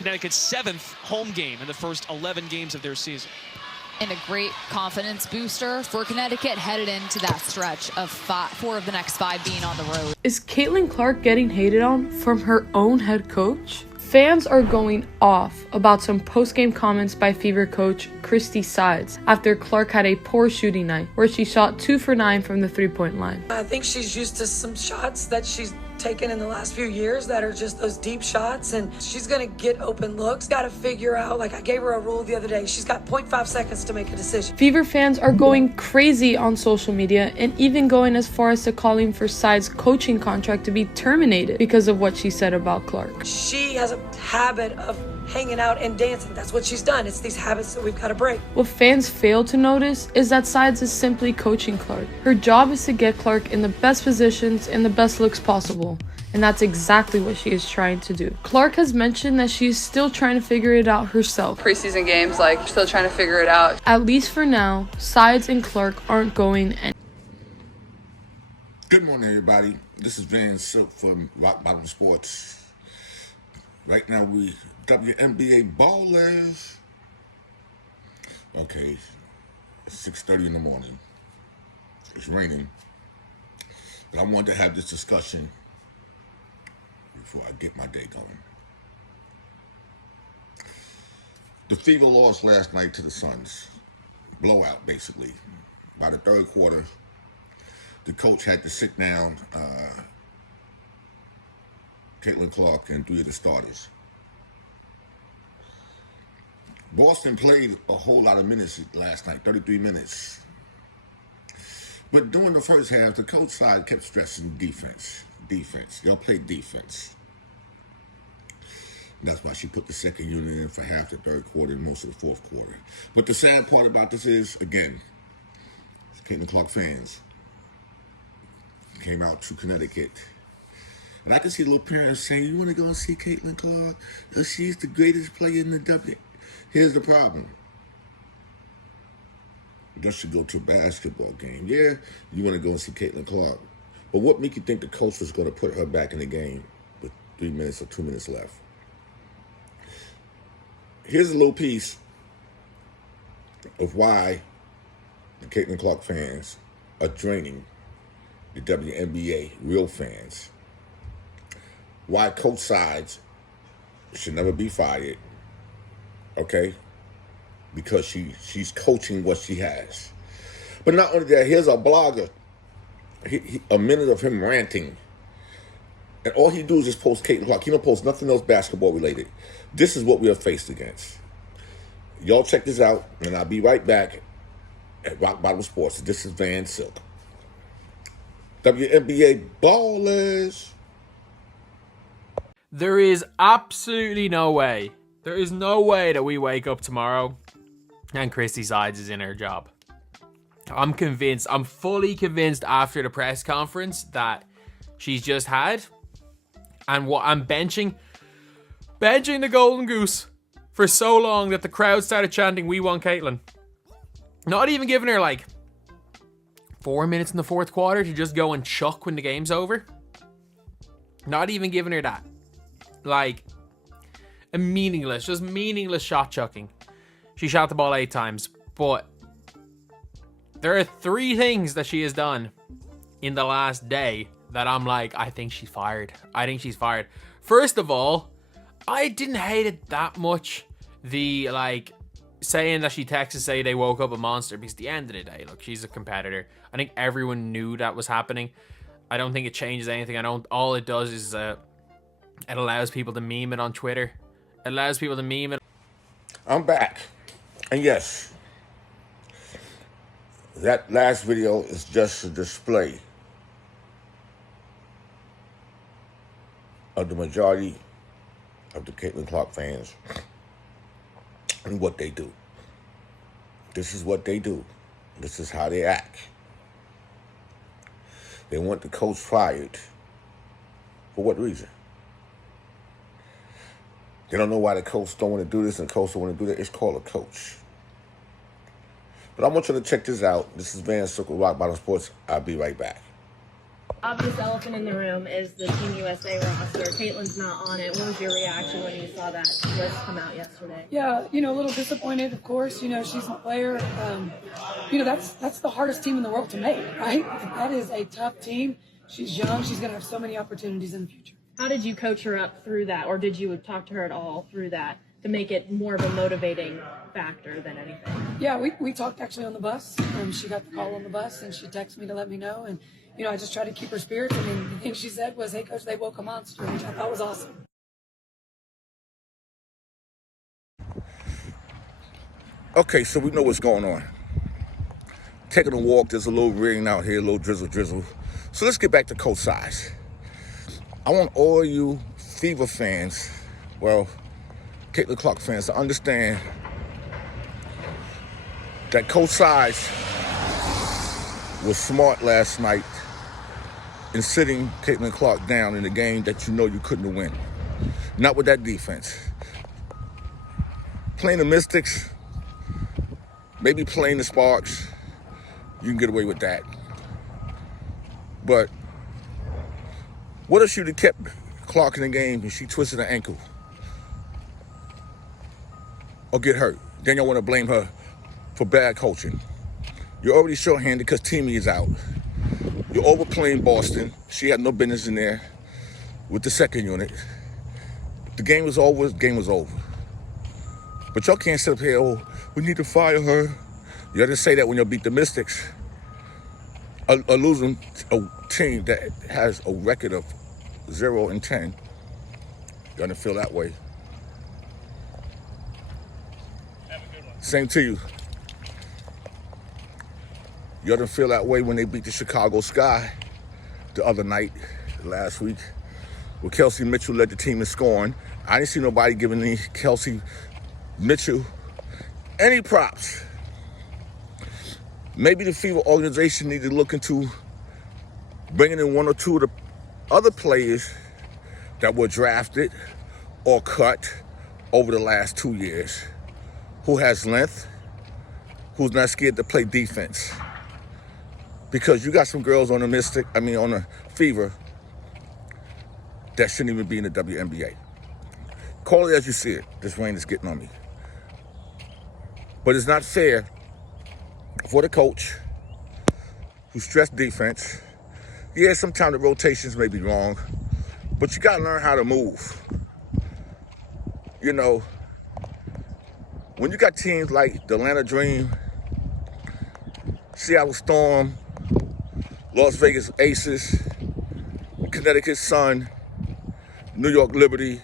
Connecticut's 7th home game in the first 11 games of their season. And a great confidence booster for Connecticut headed into that stretch of 4 of the next 5 being on the road. Is Caitlin Clark getting hated on from her own head coach? Fans are going off about some post-game comments by Fever coach Christie Sides after Clark had a poor shooting night where she shot 2 for 9 from the three-point line. I think she's used to some shots that she's taken in the last few years that are just those deep shots, and she's gonna get open looks. Gotta figure out, like I gave her a rule the other day, she's got 0.5 seconds to make a decision. Fever fans are going crazy on social media and even going as far as to calling for Sides' coaching contract to be terminated because of what she said about Clark. She has a habit of hanging out and dancing. That's what she's done. It's these habits that we've got to break. What fans fail to notice is that Sides is simply coaching Clark. Her job is to get Clark in the best positions and the best looks possible, and that's exactly what she is trying to do. Clark has mentioned that she is still trying to figure it out herself. Preseason games, still trying to figure it out. At least for now, Sides and Clark aren't going anywhere. Good morning, everybody. This is Van Silk from Rock Bottom Sports. Right now, we WNBA ballers. Okay, it's 6:30 in the morning. It's raining. But I wanted to have this discussion before I get my day going. The Fever lost last night to the Suns. Blowout, basically. By the third quarter, the coach had to sit down Caitlin Clark and 3 of the starters. Boston played a whole lot of minutes last night, 33 minutes. But during the first half, the coach side kept stressing defense. Defense. Y'all play defense. That's why she put the second unit in for half the third quarter and most of the fourth quarter. But the sad part about this is, again, Caitlin Clark fans came out to Connecticut. And I can see little parents saying, you want to go and see Caitlin Clark? She's the greatest player in the W. Here's the problem. You should go to a basketball game. Yeah, you want to go and see Caitlin Clark. But what make you think the coach was going to put her back in the game with 3 minutes or 2 minutes left? Here's a little piece of why the Caitlin Clark fans are draining the WNBA real fans. Why Coach Sides should never be fired, okay? Because she's coaching what she has. But not only that, here's a blogger, a minute of him ranting. And all he do is just post Caitlin Clark. He don't post nothing else basketball related. This is what we are faced against. Y'all check this out, and I'll be right back at Rock Bottom Sports. This is Van Silk. WNBA ballers. There is absolutely no way. There is no way that we wake up tomorrow and Christie Sides is in her job. I'm convinced. I'm fully convinced after the press conference that she's just had. And what I'm benching the Golden Goose for so long that the crowd started chanting, "We want Caitlin." Not even giving her 4 minutes in the fourth quarter to just go and chuck when the game's over. Not even giving her that. A meaningless shot chucking. She shot the ball 8 times, but there are 3 things that she has done in the last day that I'm I think she's fired. I think she's fired. First of all, I didn't hate it that much. The saying that she texted to say they woke up a monster, because at the end of the day, look, she's a competitor. I think everyone knew that was happening. I don't think it changes anything. All it does is it allows people to meme it on Twitter. It allows people to meme it. I'm back. And yes, that last video is just a display of the majority of the Caitlin Clark fans and what they do. This is what they do. This is how they act. They want the coach fired. For what reason? They don't know why the coach don't want to do this and the coach don't want to do that. It's called a coach. But I want you to check this out. This is Van Silk with Rock Bottom Sports. I'll be right back. Obvious elephant in the room is the Team USA roster. Caitlin's not on it. What was your reaction when you saw that list come out yesterday? Yeah, a little disappointed, of course. She's a player. That's the hardest team in the world to make, right? That is a tough team. She's young. She's going to have so many opportunities in the future. How did you coach her up through that, or did you talk to her at all through that to make it more of a motivating factor than anything? Yeah, we talked actually on the bus. She got the call on the bus, and she texted me to let me know. And I just tried to keep her spirits. I mean, the thing she said was, "Hey, Coach, they woke a monster," which I thought was awesome. Okay, so we know what's going on. Taking a walk, there's a little rain out here, a little drizzle. So let's get back to Coach Sides. I want all you Fever fans, Caitlin Clark fans, to understand that Coach Sides was smart last night in sitting Caitlin Clark down in a game that you couldn't win. Not with that defense. Playing the Mystics, maybe playing the Sparks, you can get away with that. But what if she'd have kept Clark in the game and she twisted her ankle or get hurt? Then y'all want to blame her for bad coaching. You're already shorthanded because Teamy is out. You're overplaying Boston. She had no business in there with the second unit. The game was over. The game was over. But y'all can't sit up here, we need to fire her. You have to say that when y'all beat the Mystics. A losing a team that has a record of 0-10. You're gonna feel that way. Same to you. You're gonna feel that way when they beat the Chicago Sky the other night, last week, where Kelsey Mitchell led the team in scoring. I didn't see nobody giving Kelsey Mitchell any props. Maybe the Fever organization needs to look into bringing in one or two of the other players that were drafted or cut over the last 2 years, who has length, who's not scared to play defense. Because you got some girls on the Fever that shouldn't even be in the WNBA. Call it as you see it. This rain is getting on me. But it's not fair for the coach who stressed defense. Yeah, sometimes the rotations may be wrong, but you got to learn how to move. When you got teams like the Atlanta Dream, Seattle Storm, Las Vegas Aces, Connecticut Sun, New York Liberty,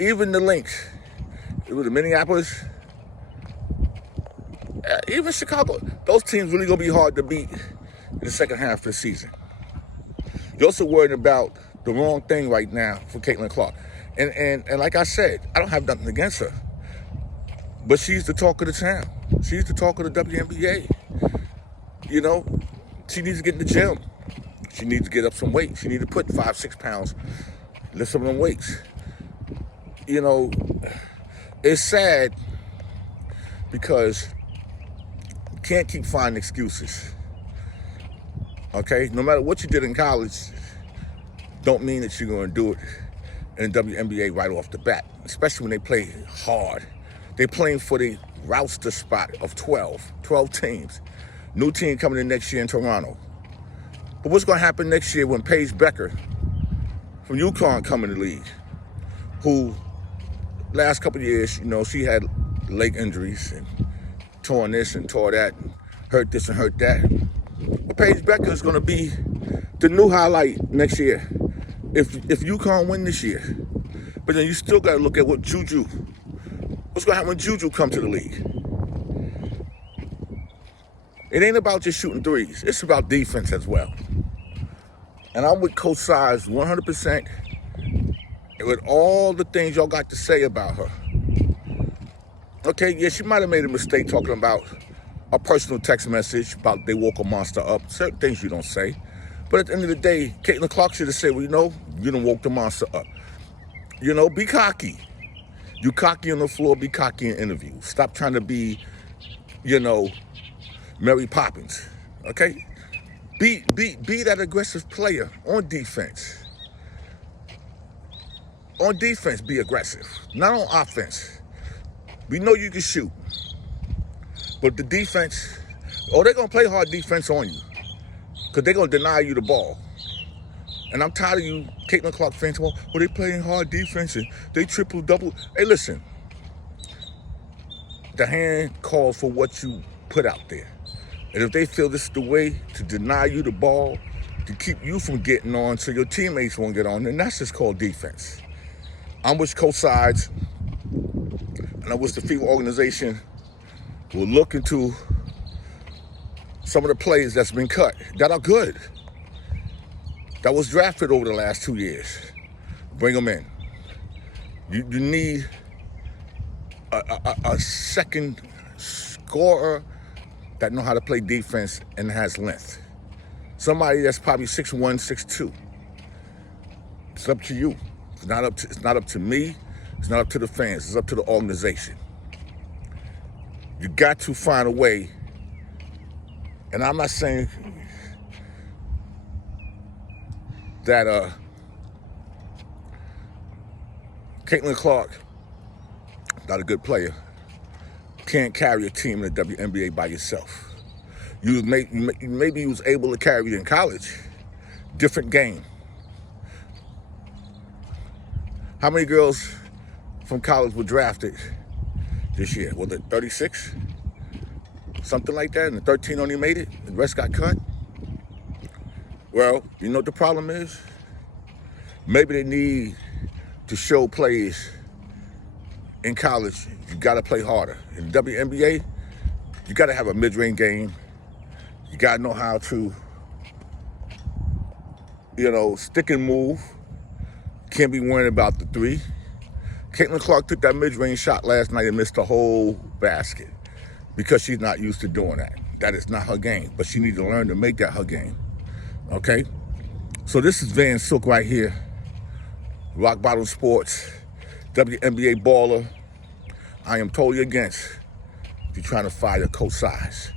even the Lynx, it was the Minneapolis, even Chicago, those teams really gonna be hard to beat in the second half of the season. You're also worried about the wrong thing right now for Caitlin Clark. And like I said, I don't have nothing against her, but she's the talk of the town. She's the talk of the WNBA. She needs to get in the gym. She needs to get up some weight. She needs to put 5-6 pounds, lift some of them weights. It's sad because you can't keep finding excuses. Okay? No matter what you did in college, don't mean that you're going to do it in the WNBA right off the bat, especially when they play hard. They're playing for the roster spot of 12 teams. New team coming in next year in Toronto. But what's going to happen next year when Paige Becker from UConn come in the league, who last couple of years, she had leg injuries and torn this and tore that and hurt this and hurt that. But Paige Becker is going to be the new highlight next year if UConn win this year. But then you still got to look at what's going to happen when Juju come to the league. It ain't about just shooting threes. It's about defense as well. And I'm with Coach Sides 100% with all the things y'all got to say about her. Okay, yeah, she might have made a mistake talking about a personal text message about they woke a monster up. Certain things you don't say. But at the end of the day, Caitlin Clark should have said, you done woke the monster up. Be cocky. You cocky on the floor, be cocky in interviews. Stop trying to be, Mary Poppins, okay? Be that aggressive player on defense. On defense, be aggressive. Not on offense. We know you can shoot. But the defense, they're going to play hard defense on you. Because they're going to deny you the ball. And I'm tired of you Caitlin Clark fans, well, they playing hard defense and they triple-double. Hey, listen. The hand calls for what you put out there. And if they feel this is the way to deny you the ball, to keep you from getting on so your teammates won't get on, then that's just called defense. I'm with Coach Sides, and I wish the FIBA organization will look into some of the players that's been cut that are good, that was drafted over the last 2 years. Bring them in. You need a second scorer that know how to play defense and has length. Somebody that's probably 6'1", 6'2". It's up to you. It's not up to me. It's not up to the fans. It's up to the organization. You got to find a way. And I'm not saying that Caitlin Clark, not a good player, can't carry a team in the WNBA by yourself. Maybe you was able to carry it in college. Different game. How many girls from college were drafted this year? Was it 36? Something like that, and the 13 only made it? The rest got cut? Well, you know what the problem is? Maybe they need to show players in college, you gotta play harder. In the WNBA, you gotta have a mid-range game. You gotta know how to, stick and move. Can't be worrying about the three. Caitlin Clark took that mid-range shot last night and missed the whole basket because she's not used to doing that. That is not her game, but she needs to learn to make that her game, okay? So this is Van Silk right here, Rock Bottom Sports, WNBA baller. I am totally against if you're trying to fire Coach Sides.